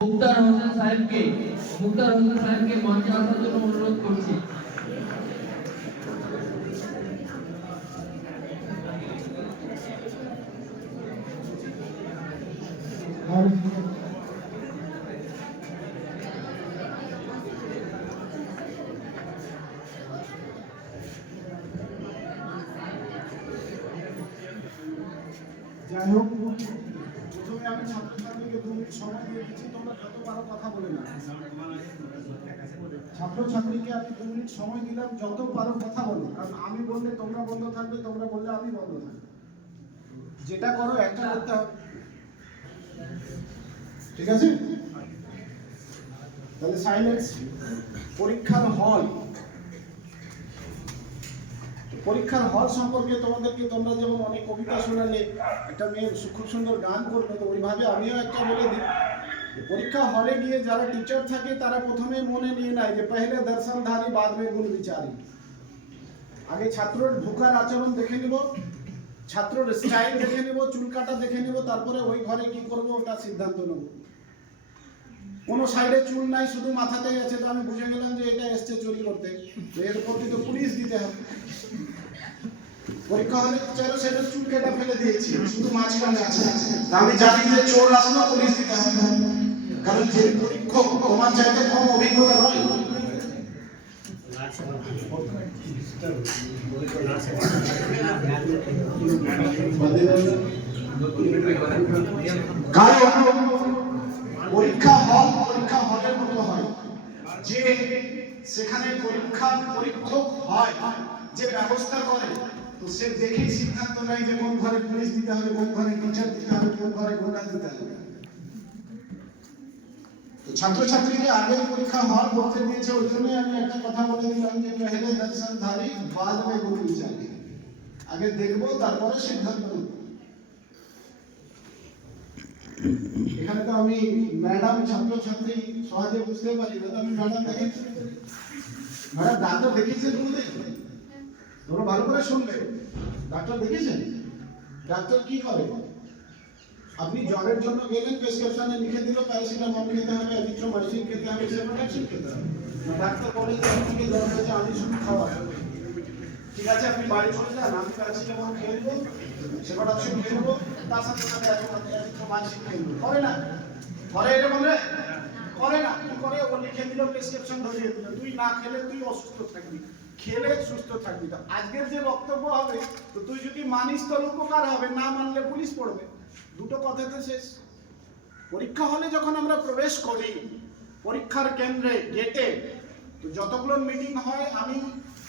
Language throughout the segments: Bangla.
মুক্তার হোসেন সাহেবকে মঞ্চে আসার জন্য অনুরোধ করছি। যাই হোক, প্রথমে আমি ছাত্রছাত্রীকে 2 মিনিট সময় দিয়ে দিচ্ছি, তোমরা যত পারো কথা বলে না। ছাত্রছাত্রীকে আমি 2 মিনিট সময় দিলাম, যত পারো কথা বলো, কারণ আমি বললে তোমরা বন্ধ থাকবে, তোমরা বললে আমি বন্ধ থাকবে। যেটা করো একটা করতে হবে, ঠিক আছে? তাহলে সাইলেন্স। পরীক্ষার হল সম্পর্কে তোমাদেরকে, তোমরা যেমন অনেক কবিতা শোনালে, একটা মেয়ে খুব সুন্দর গান করবে, তো ওইভাবে আমিও একটা বলে দিই। পরীক্ষা হলে গিয়ে যারা টিচার থাকে তারা প্রথমে মনে নিয়ে নেয় যে পহলে দর্শনধারী বাদ মে গুণ বিচারী। আগে ছাত্রর ঢোকার আচরণ দেখে নিব, ছাত্রর স্টাইল দেখে নিব, চুল কাটা দেখে নিব, তারপরে ওই ঘরে কি করব ওটা সিদ্ধান্ত নেব। কোনো সাইডে চুল নাই, শুধু মাথাতেই আছে, তো আমি বুঝে গেলাম যে এটা এসছে চুরি করতে, তো এর প্রতি তো পুলিশ দিতে হবে। পরীক্ষা হলে চারো সাইডে চুল কেটে ফেলে দিয়েছি, শুধু মাঝখানে আছে, আমি জানি যে চোর আসলো, পুলিশ দিতে হবে, কারণ যে পরীক্ষক তোমার চাইতে কম অভিজ্ঞতা নয়। কারণ পরীক্ষা হলের মতো হয় যে সেখানে পরীক্ষক হয়, যে ব্যবস্থা করে, তো সে দেখেই সিদ্ধান্ত নেয় যে কোন ঘরে পুলিশ দিতে হবে, কোন ঘরে টিচার দিতে হবে, কোন ঘরে গোটা দিতে হবে। তো ছাত্রছাত্রীকে আগে পরীক্ষা হল বলতে দিয়েছে, ওই জন্যই আমি একটা কথা বলে দিলাম যে পহলে দর্শনধারী বাদ মে গুণ বিচারী। আগে দেখবো, তারপরে সিদ্ধান্ত নেব। এখানে তো আমি ম্যাডাম ছাত্রছাত্রী সহজে বুঝতে পারি না, আমি ম্যাডাম দেখেছি, ম্যাডাম ডাক্তার দেখিয়েছেন, তোমরা ভালো করে শুনবে। ডাক্তার দেখেছেন? ডাক্তার কি করে? আপনি জ্বরের জন্য গেলেন, প্রেসক্রিপশনে লিখে দিল প্যারাসিটামল খেতে হবে, অ্যাজিথ্রোমাইসিন খেতে হবে, সেভোডাক্সিন খেতে হবে। ডাক্তার বলে যে আপনাকে জ্বর হয়েছে, আমি শুধু খাওয়া, ঠিক আছে আপনি বাড়ি চলে যান, আমি প্যারাসিটামল খেয়ে নেবো, সেভোডাক্সিন খেয়ে নেবো, তার সাথে সাথে অ্যাজিথ্রোমাইসিন খেয়ে নেবো। করে না? করে এটা বলে? করে না। কি করে? ও লিখে দিল, প্রেসক্রিপশন ধরিয়ে দিল, তুই না খেলে তুই অসুস্থ থাকবি, খেলে সুস্থ থাকবি। তো আজকের যে বক্তব্য হবে, তো তুই যদি মানিস তোর উপকার হবে, না মানলে পুলিশ পড়বে। দুটো কথাতে শেষ। পরীক্ষা হলে যখন আমরা প্রবেশ করি, পরীক্ষার কেন্দ্রে গেটে, তো যতগুলো মিটিং হয়, আমি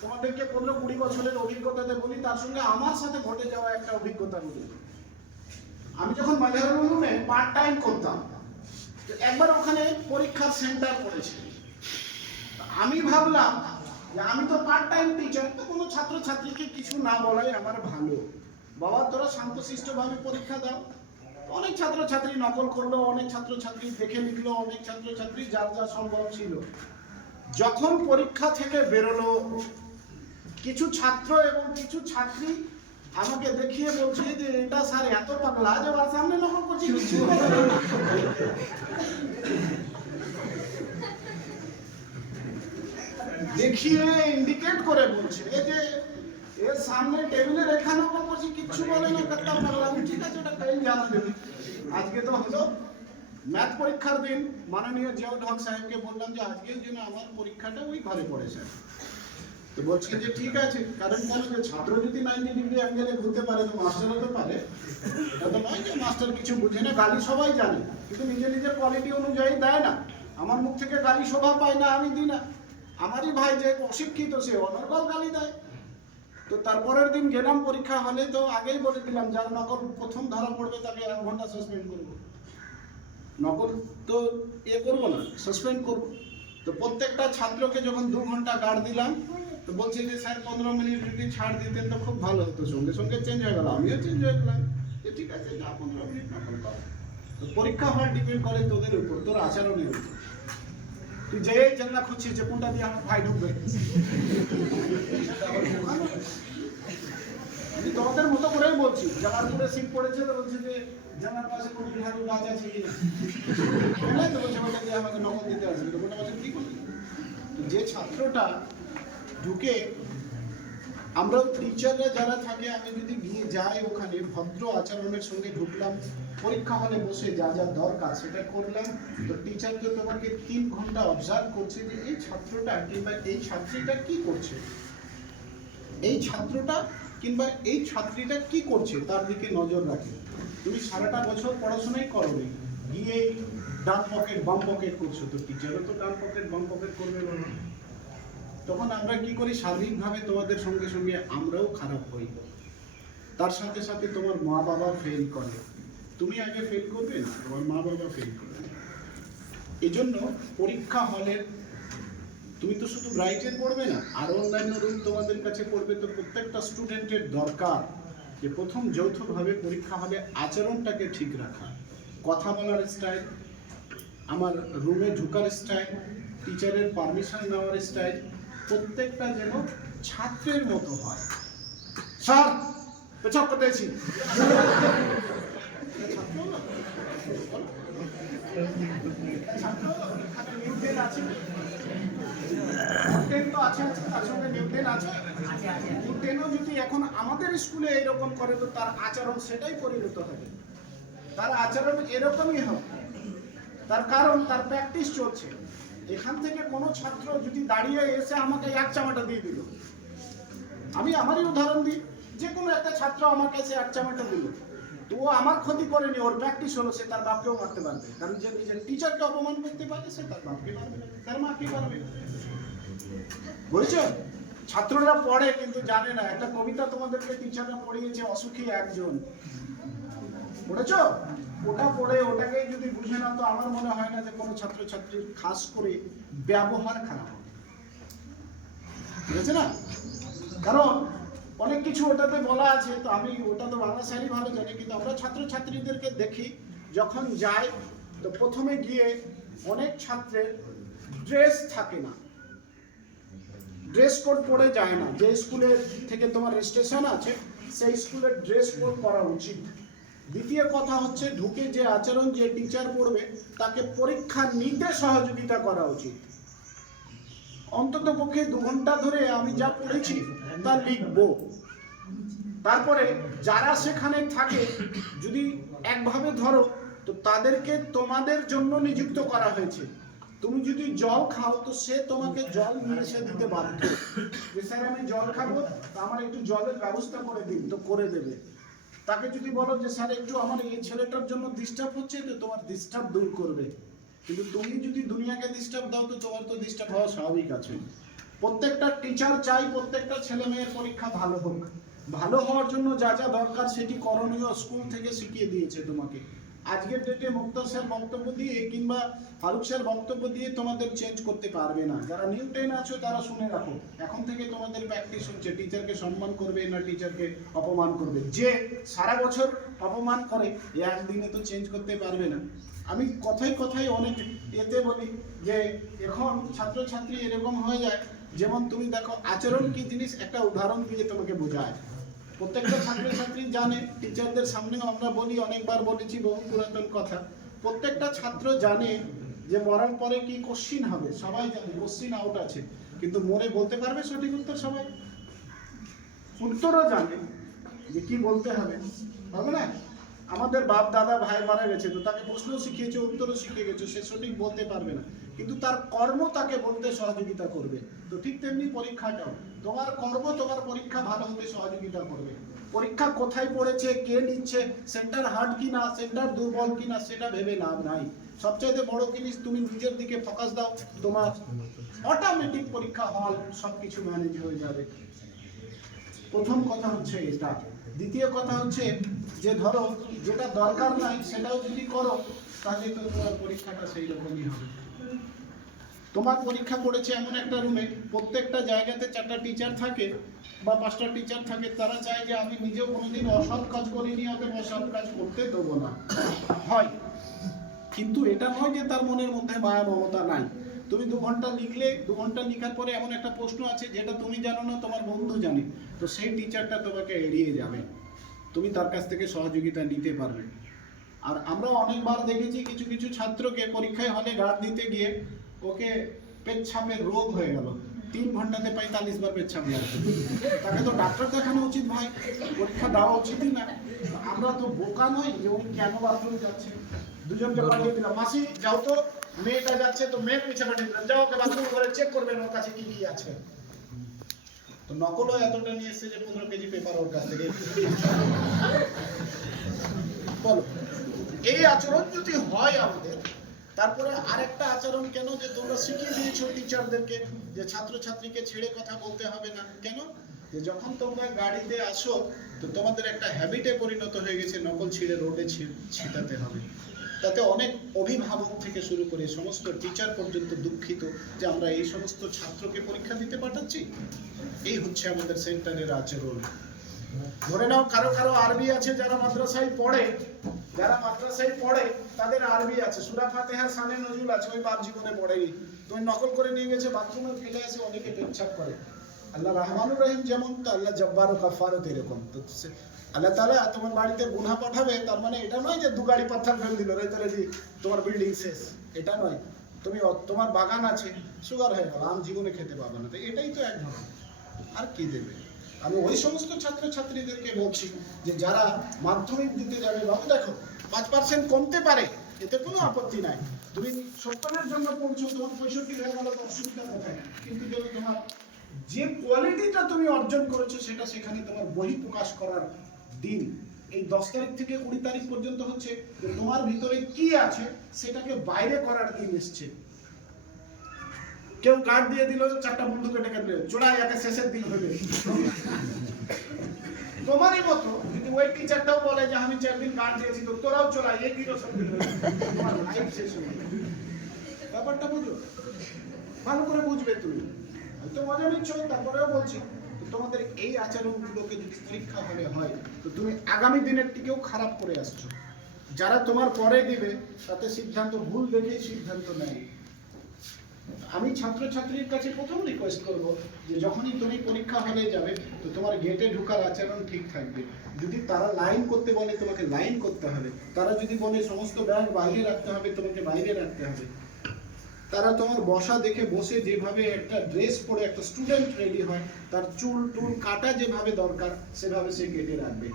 তোমাদেরকে 15-20 বছরের অভিজ্ঞতাতে বলি, তার সঙ্গে আমার সাথে ঘটে যাওয়া একটা অভিজ্ঞতা বলি। আমি যখন মাঝারুল উলুমে পার্ট টাইম করতাম, তো একবার ওখানে পরীক্ষার সেন্টার পড়েছে। আমি ভাবলাম যে আমি তো পার্ট টাইম টিচার, তো কোনো ছাত্রছাত্রীকে কিছু না বলাই আমার ভালো। বাবা তোরা শান্তশিষ্টভাবে পরীক্ষা দাও। অনেক ছাত্রছাত্রী নকল করলো, অনেক ছাত্রছাত্রী দেখে লিখলো, অনেক ছাত্রছাত্রী যার যা সম্ভব ছিল। যখন পরীক্ষা থেকে বেরোলো, কিছু ছাত্র এবং কিছু ছাত্রী আমাকে দেখিয়ে বলছে যে এটা স্যার এত পাগলা যে ওর সামনে নকল করছি, কিছু দেখিয়ে ইন্ডিকেট করে বলছে যে এর সামনে টেবিলে রেখা নকল করছি, কিচ্ছু বলে না, কতটা পাগলা। ঠিক আছে, ওটা কাই জানা দেবে। আজকে তো হলো ম্যাথ পরীক্ষার দিন, মাননীয় জিয়াউল হক সাহেবকে বললাম যে আজকের জন্য আমার পরীক্ষাটা ওই ঘরে পড়েছে। তো বলছেন যে ঠিক আছে, কারণ বলো যে ছাত্র যদি 90 ডিগ্রি অ্যাঙ্গেলে ঘুরতে পারে, তো মাস্টারও তো পারে। এটা তো নয় যে মাস্টার কিছু বুঝে না, গালি সবাই জানে, কিন্তু নিজের নিজের কোয়ালিটি অনুযায়ী দেয় না। আমার মুখ থেকে গালি শোভা পায় না, আমি দিই না। আমারই ভাই যে অশিক্ষিত, সে অনর্গল গালি দেয়। তো তারপরের দিন গেলাম পরীক্ষা হলে, তো আগেই বলে দিলাম যার নকল প্রথম ধরা পড়বে তাকে 1 ঘন্টা সাসপেন্ড করবো। নকল তো করবো না, সাসপেন্ড করবো। তো প্রত্যেকটা ছাত্রকে যখন 2 ঘন্টা গার্ড দিলাম, তো বলছে যে স্যার 15 মিনিট যদি ছাড় দিতেন তো খুব ভালো হতো। সঙ্গে সঙ্গে চেঞ্জ হয়ে গেল, আমিও চেঞ্জ হয়ে গেলাম যে ঠিক আছে যা 15 মিনিট নকল কর। তো পরীক্ষা হল ডিপেন্ড করে তোদের উপর, তোর আচরণের উপর। তুই যে জানলা খুঁজছিস যে কোনটা দিয়ে আমার ভাই ঢুকবে, আমি তোমাদের মতো করেই বলছি। জামালপুরে সিট পড়েছে, তো বলছে যে জানার পাশে কোনো বিহারি গাছ আছে কিনা, তো বলছে দিয়ে আমাকে নকল দিতে আসবে, তো গোটা বছর কি করবে? যে ছাত্রটা ঢুকে, আমরাও টিচাররা যারা থাকে, আমি যদি গিয়ে যাই ওখানে ভদ্র আচরণের সঙ্গে ঢুকলাম, পরীক্ষা হলে বসে যা যা দরকার সেটা করলাম, তো টিচার তো তোমাকে 3 ঘন্টা অবজার্ভ করছে যে এই ছাত্রটা কিংবা এই ছাত্রীটা কি করছে, এই ছাত্রটা কিংবা এই ছাত্রীটা কি করছে তার দিকে নজর রাখে। তুমি সারাটা বছর পড়াশোনাই করোনি, গিয়ে ডান পকেট বাম পকেট করছো, তো টিচারও তো ডান পকেট বাম পকেট করবে না। তখন আমরা কি করি, শারীরিকভাবে তোমাদের সঙ্গে সঙ্গে আমরাও খারাপ হই, তার সাথে সাথে তোমার মা বাবা ফেল করে। তুমি আগে ফেল করবে না, তোমার মা বাবা ফেল করবে। এই জন্য পরীক্ষা হলে তুমি তো শুধু ব্রাইটের পড়বে না, আরও অন্যান্য রুল তোমাদের কাছে পড়বে। তো প্রত্যেকটা স্টুডেন্টের দরকার যে প্রথম যৌথভাবে পরীক্ষা হলে আচরণটাকে ঠিক রাখা, কথা বলার স্টাইল, আমার রুমে ঢুকার স্টাইল, টিচারের পারমিশন নেওয়ার স্টাইল, প্রত্যেকটা যেন ছাত্রের মতো হয়। স্যার পেছাব করতেছি, যদি এখন আমাদের স্কুলে এরকম করে তো তার আচরণ সেটাই পরিণত হবে, তার আচরণ এরকমই হবে। তার কারণ তার প্র্যাকটিস চলছে। এখান থেকে কোনো ছাত্র যদি দাঁড়িয়ে এসে আমাকে এক চামাটা দিয়ে দিল, আমি আমারই উদাহরণ দিই, যে কোনো একটা ছাত্র আমাকে এসে এক চামাটা দিল, তো ও আমার ক্ষতি করেনি, ওর প্র্যাকটিস হলো, সে তার বাপকেও মারতে পারবে। কারণ যে নিজের টিচারকে অপমান করতে পারে সে তার বাপকে পারবে, তার মাকে পারবে। বুঝছো? ছাত্ররা পড়ে কিন্তু জানে না। একটা কবিতা তোমাদেরকে টিচাররা পড়িয়েছে, অসুখী একজন, পড়েছো? ওটা পড়ে ওটাকে যদি বুঝে না, তো আমার মনে হয় না যে কোনো ছাত্রছাত্রীর খাস করে ব্যবহার খারাপ হবে, ঠিক আছে না? কারণ অনেক কিছু ওটাতে বলা আছে, তো আমি ওটা তো বাংলা শায়রি ভালো জানি, কিন্তু আমরা ছাত্রছাত্রীদেরকে দেখি যখন যাই, তো প্রথমে গিয়ে অনেক ছাত্রের ড্রেস থাকে না, ড্রেস কোড পরে যায় না। যে স্কুলের থেকে তোমার রেজিস্ট্রেশন আছে সেই স্কুলের ড্রেস কোড করা উচিত। দ্বিতীয় কথা হচ্ছে, ঢুকে যে আচরণ যে টিচার পড়বে তাকে পরীক্ষা নিতে সহযোগিতা করা উচিত। অন্তত পক্ষে 2 ঘন্টা ধরে আমি যা পড়েছি তা লিখবো। তারপরে যারা সেখানে থাকে, যদি একভাবে ধরো, তো তাদেরকে তোমাদের জন্য নিযুক্ত করা হয়েছে। তুমি যদি জল খাও, তো সে তোমাকে জল নিয়ে এসে দিতে বাধ্য। যে স্যার আমি জল খাবো, তো আমার একটু জলের ব্যবস্থা করে দিন, তো করে দেবে। তাকে যদি বলো যে স্যার একটু আমার এই ছেলেটার জন্য ডিস্টার্ব হচ্ছে, তো তোমার ডিস্টার্ব দূর করবে। কিন্তু তুমি যদি দুনিয়াকে ডিস্টার্ব দাও, তো তোমার তো ডিস্টার্ব হওয়া স্বাভাবিক আছে। প্রত্যেকটা টিচার চাই প্রত্যেকটা ছেলে মেয়ের পরীক্ষা ভালো হোক। ভালো হওয়ার জন্য যা যা দরকার সেটি করণীয় স্কুল থেকে শিখিয়ে দিয়েছে তোমাকে। আজকের ডেটে মুক্তার স্যার বক্তব্য দিয়ে কিংবা ফারুক স্যার বক্তব্য দিয়ে তোমাদের চেঞ্জ করতে পারবে না। যারা নিউ 10 আছো তারা শুনে রাখো, এখন থেকে তোমাদের প্র্যাকটিস হচ্ছে টিচারকে সম্মান করবে না টিচারকে অপমান করবে। যে সারা বছর অপমান করে, একদিনে তো চেঞ্জ করতে পারবে না। আমি কথায় কথায় অনেক এতে বলি যে এখন ছাত্রছাত্রী এরকম হয়ে যায়, যেমন তুমি দেখো আচরণ কি জিনিস, একটা উদাহরণ দিয়ে তোমাকে বোঝায়। প্রত্যেকটা ছাত্রছাত্রী জানে, টিচারদের সামনেও আমরা বলি, অনেকবার বলেছি, বহু পুরাতন কথা। প্রত্যেকটা ছাত্র জানে যে মরার পরে কি কোশ্চিন হবে, সবাই জানে কোশ্চিন আউট আছে, কিন্তু মরে বলতে পারবে সঠিক উত্তর? সবাই উত্তরও জানে যে কি বলতে হবে, হবে না? আমাদের বাপ দাদা ভাই মারা গেছে, তো তাকে প্রশ্নও শিখিয়েছে, উত্তরও শিখে গেছে, সে সঠিক বলতে পারবে না, কিন্তু তার কর্ম তাকে বলতে সহযোগিতা করবে। তো ঠিক তেমনি পরীক্ষাটাও, তোমার কর্ম তোমার পরীক্ষা ভালো হতে সহযোগিতা করবে। পরীক্ষা কোথায় পড়েছে, কে নিচ্ছে, সেন্টার হার্ড কিনা, সেন্টার দুর্বল কিনা, সেটা ভেবে লাভ নাই। সবচাইতে বড় জিনিস, তুমি নিজের দিকে ফোকাস দাও, তোমার অটোমেটিক পরীক্ষা হল সবকিছু ম্যানেজ হয়ে যাবে। প্রথম কথা হচ্ছে এটা। দ্বিতীয় কথা হচ্ছে যে ধরো যেটা দরকার নাই সেটাও যদি করো, তাহলে তো তোমার পরীক্ষাটা সেই রকমই হবে। তোমার পরীক্ষা পড়েছে এমন একটা রুমে, প্রত্যেকটা জায়গাতে 4টা টিচার থাকে বা 5টা টিচার থাকে, তারা চায় যে আমি নিজেও কোনোদিন অসৎ কাজ করিনি, অতএব অসৎ কাজ করতে দেবো না, হয়। কিন্তু এটা নয় যে তার মনের মধ্যে মায়া মমতা নাই। তুমি 2 ঘন্টা লিখলে, 2 ঘন্টা লেখার পরে এমন একটা প্রশ্ন আছে যেটা তুমি জানো না, তোমার বন্ধু জানে, তো সেই টিচারটা তোমাকে এড়িয়ে যাবে, তুমি তার কাছ থেকে সহযোগিতা নিতে পারবে। আর আমরা অনেকবার দেখেছি কিছু কিছু ছাত্রকে পরীক্ষায় হলে গার্ড দিতে গিয়ে ওকে পেচ্ছাপের রোগ হয়ে গেল, 3 ঘন্টাতে 45 বার পেচ্ছাপ লাগছে। তাকে তো ডাক্তার দেখানো উচিত ভাই, পরীক্ষা দেওয়া উচিতই না। আমরা তো বোকা নই যে উনি কেন বাথরুমে যাচ্ছে। দুজনকে পাঠিয়ে দিলাম, মাসি যাও তো, মেয়েটা যাচ্ছে তো মেয়ের পিছনে পাঠিয়ে দিলাম, যাও ওকে বাথরুম করে চেক করবেন ওর কাছে কি কি আছে। তো নকলও এতটা নিয়ে এসছে যে 15 কেজি পেপার ওর কাছ থেকে। বলো, এই আচরণ যদি হয় আমাদের, তারপরে আরেকটা আচরণ কেন যে তোমরা শিখিয়ে দিয়েছো টিচারদেরকে যে ছাত্রছাত্রীকে ছেড়ে কথা বলতে হবে না, কেন? যে যখন তোমরা গাড়িতে আসো তো তোমাদের একটা হ্যাবিটে পরিণত হয়ে গেছে নকল ছিঁড়ে রোডে ছিটাতে হবে। তাতে অনেক অভিভাবক থেকে শুরু করে সমস্ত টিচার পর্যন্ত দুঃখিত যে আমরা এই সমস্ত ছাত্রকে পরীক্ষা দিতে পাঠাচ্ছি। এই হচ্ছে আমাদের সেন্টারের আচরণ। ধরে নাও কারো কারো আরবি আছে, যারা মাদ্রাসায় পড়ে তাদের আরবি আছে, সূরা ফাতিহার সানে নজুল আছে, ওই বাপ জীবনে পড়েনি, তুমি নকল করে নিয়ে গেছে বাথরুমে ফেলে আসে, অনেকে পেচ্ছাপ করে। আল্লাহ রহমানুর রহিম যেমন, তো আল্লাহ জব্বার ও কাফফারও এরকম। তো আল্লাহ তাআলা তোমার বাড়িতে গুনাহ পাঠাবে, তার মানে এটা নয় যে 2 গাড়ি পাথর ফেলে দিল রেতারেজি তোমার বিল্ডিং শেষ, এটা নয়। তুমি তোমার বাগান আছে, সুগার হয়ে গেল, আম জীবনে খেতে পাবে না, তো এটাই তো এক ধরনের, আর কি দেবে। আমি ওই সমস্ত ছাত্রছাত্রীদেরকে বলছি যে যারা মাধ্যমিক দিতে যাবে, বাবু দেখো 5% কমতে পারে, এতে কোনো আপত্তি নাই। তুমি 70-এর জন্য পড়ছো, তোমার 65 হয়ে গেল, তো অসুবিধা কোথায়? কিন্তু যদি তোমার যে কোয়ালিটিটা তুমি অর্জন করেছো সেটা সেখানে তোমার বহি প্রকাশ করার দিন এই 10 তারিখ থেকে 20 তারিখ পর্যন্ত হচ্ছে যে তোমার ভিতরে কি আছে সেটাকে বাইরে করার দিন এসছে। কেউ কার্ড দিয়ে দিল, 4টা বন্ধুকে ডেকে দিল, চোরাই একে শেষের দিন হইবে। তোমারই মতো যদি ওই টিচারটাও বলে যে আমি 4 দিন কার্ড দিয়েছি, তো তোরাও চোরাই, এই কি রসম দিন হইবে, তোমার লাইফ শেষ হয়ে যাবে। ব্যাপারটা বুঝো, ভালো করে বুঝবে তুমি। হয়তো মজা নিচ্ছ, তারপরেও বলছি তোমাদের এই আচরণগুলোকে যদি পরীক্ষা হলে হয়, তো তুমি আগামী দিনের টিকেও খারাপ করে আসছো। যারা তোমার পরে দিবে তাতে সিদ্ধান্ত ভুল দেখেই সিদ্ধান্ত নেয়। আমি ছাত্রছাত্রীর কাছে প্রথম রিকোয়েস্ট করব যে যখনই তুমি পরীক্ষা হলে যাবে তো তোমার গেটে ঢোকার আচরণ ঠিক থাকবে। যদি তারা লাইন করতে বলে তোমাকে লাইন করতে হবে, তারা যদি বলে সমস্ত ব্যাগ বাইরে রাখতে হবে তোমাকে বাইরে রাখতে হবে। তারা তোমার বসা দেখে বসে যেভাবে একটা ড্রেস পরে একটা স্টুডেন্ট রেডি হয়, তার চুল টুল কাটা যেভাবে দরকার সেভাবে সে গেটে রাখবে।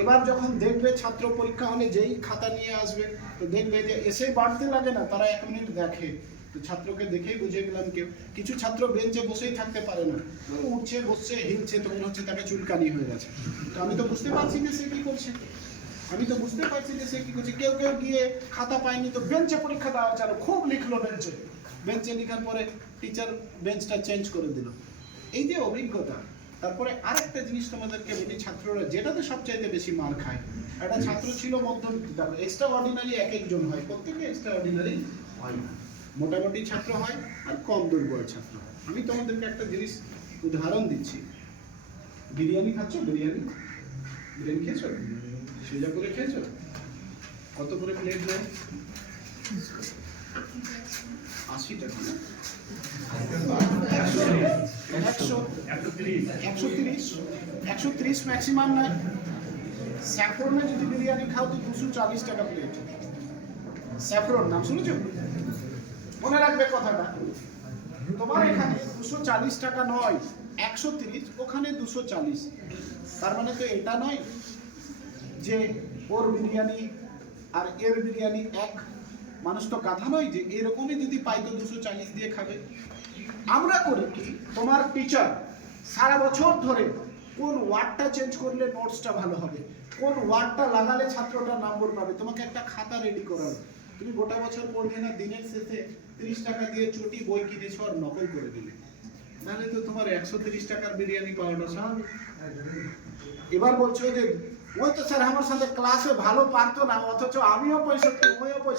এবার যখন দেখবে ছাত্র পরীক্ষা হলে যেই খাতা নিয়ে আসবে, তো দেখবে যে এসে বাড়তে লাগে না, তারা 1 মিনিট দেখে, তো ছাত্রকে দেখেই বুঝে গেলাম কেউ। কিছু ছাত্র বেঞ্চে বসেই থাকতে পারে না, উঠছে বসছে হিলছে, তো মনে হচ্ছে তাকে চুলকানি হয়ে গেছে। তো আমি তো বুঝতে পারছি যে সে কি করছে, কেউ কেউ গিয়ে খাতা পায়নি তো বেঞ্চে পরীক্ষা দেওয়া চালো, খুব লিখলো বেঞ্চে লেখার পরে টিচার বেঞ্চটা চেঞ্জ করে দিল। এই যে অভিজ্ঞতা। তারপরে আরেকটা জিনিস তোমাদেরকে বলি, ছাত্ররা যেটাতে সবচাইতে বেশি মার খায়, একটা ছাত্র ছিল মধ্যবিত্ত, এক্সট্রা অর্ডিনারি এক একজন হয়, প্রত্যেকে এক্সট্রা অর্ডিনারি হয় না, মোটামুটি ছাত্র হয় আর কম দুর্বল ছাত্র। আমি তোমাদেরকে একটা জিনিস উদাহরণ দিচ্ছি। বিরিয়ানি খাচ্ছ? বিরিয়ানি খেয়েছো? সোজা করে খেয়েছো? কত করে প্লেট দেয়? 80 টাকা না? 130 ম্যাক্সিমাম না। স্যাফরনে যদি বিরিয়ানি খাও তো 240 টাকা প্লেট। স্যাফরন নাম শুনেছো? মনে রাখবে কথাটা। তোমার এখানে 240 টাকা নয়, 130, ওখানে 240। তার মানে তো এটা নয় যে ওর বিরিয়ানি আর এর বিরিয়ানি এক। মানুষ তো গাধা নয় যে এরকমই যদি পাই তো 240 দিয়ে খাবে। আমরা করি কি, তোমার টিচার সারা বছর ধরে কোন ওয়ার্ডটা চেঞ্জ করলে নোটসটা ভালো হবে, কোন ওয়ার্ডটা লাগালে ছাত্রটা নম্বর পাবে, তোমাকে একটা খাতা রেডি করার। তুমি গোটা বছর পড়বে না, দিনের শেষে 30 টাকা দিয়ে চটি বই কিনেছো আর নকল করে দিলে, তাহলে তো তোমার 130 টাকার বিরিয়ানি পাওয়াটা স্বাভাবিক। এবার বলছো যে ওই তো স্যার আমার সাথে ক্লাসে ভালো পারতো না, অথচ আমিও 65 ওইও 65।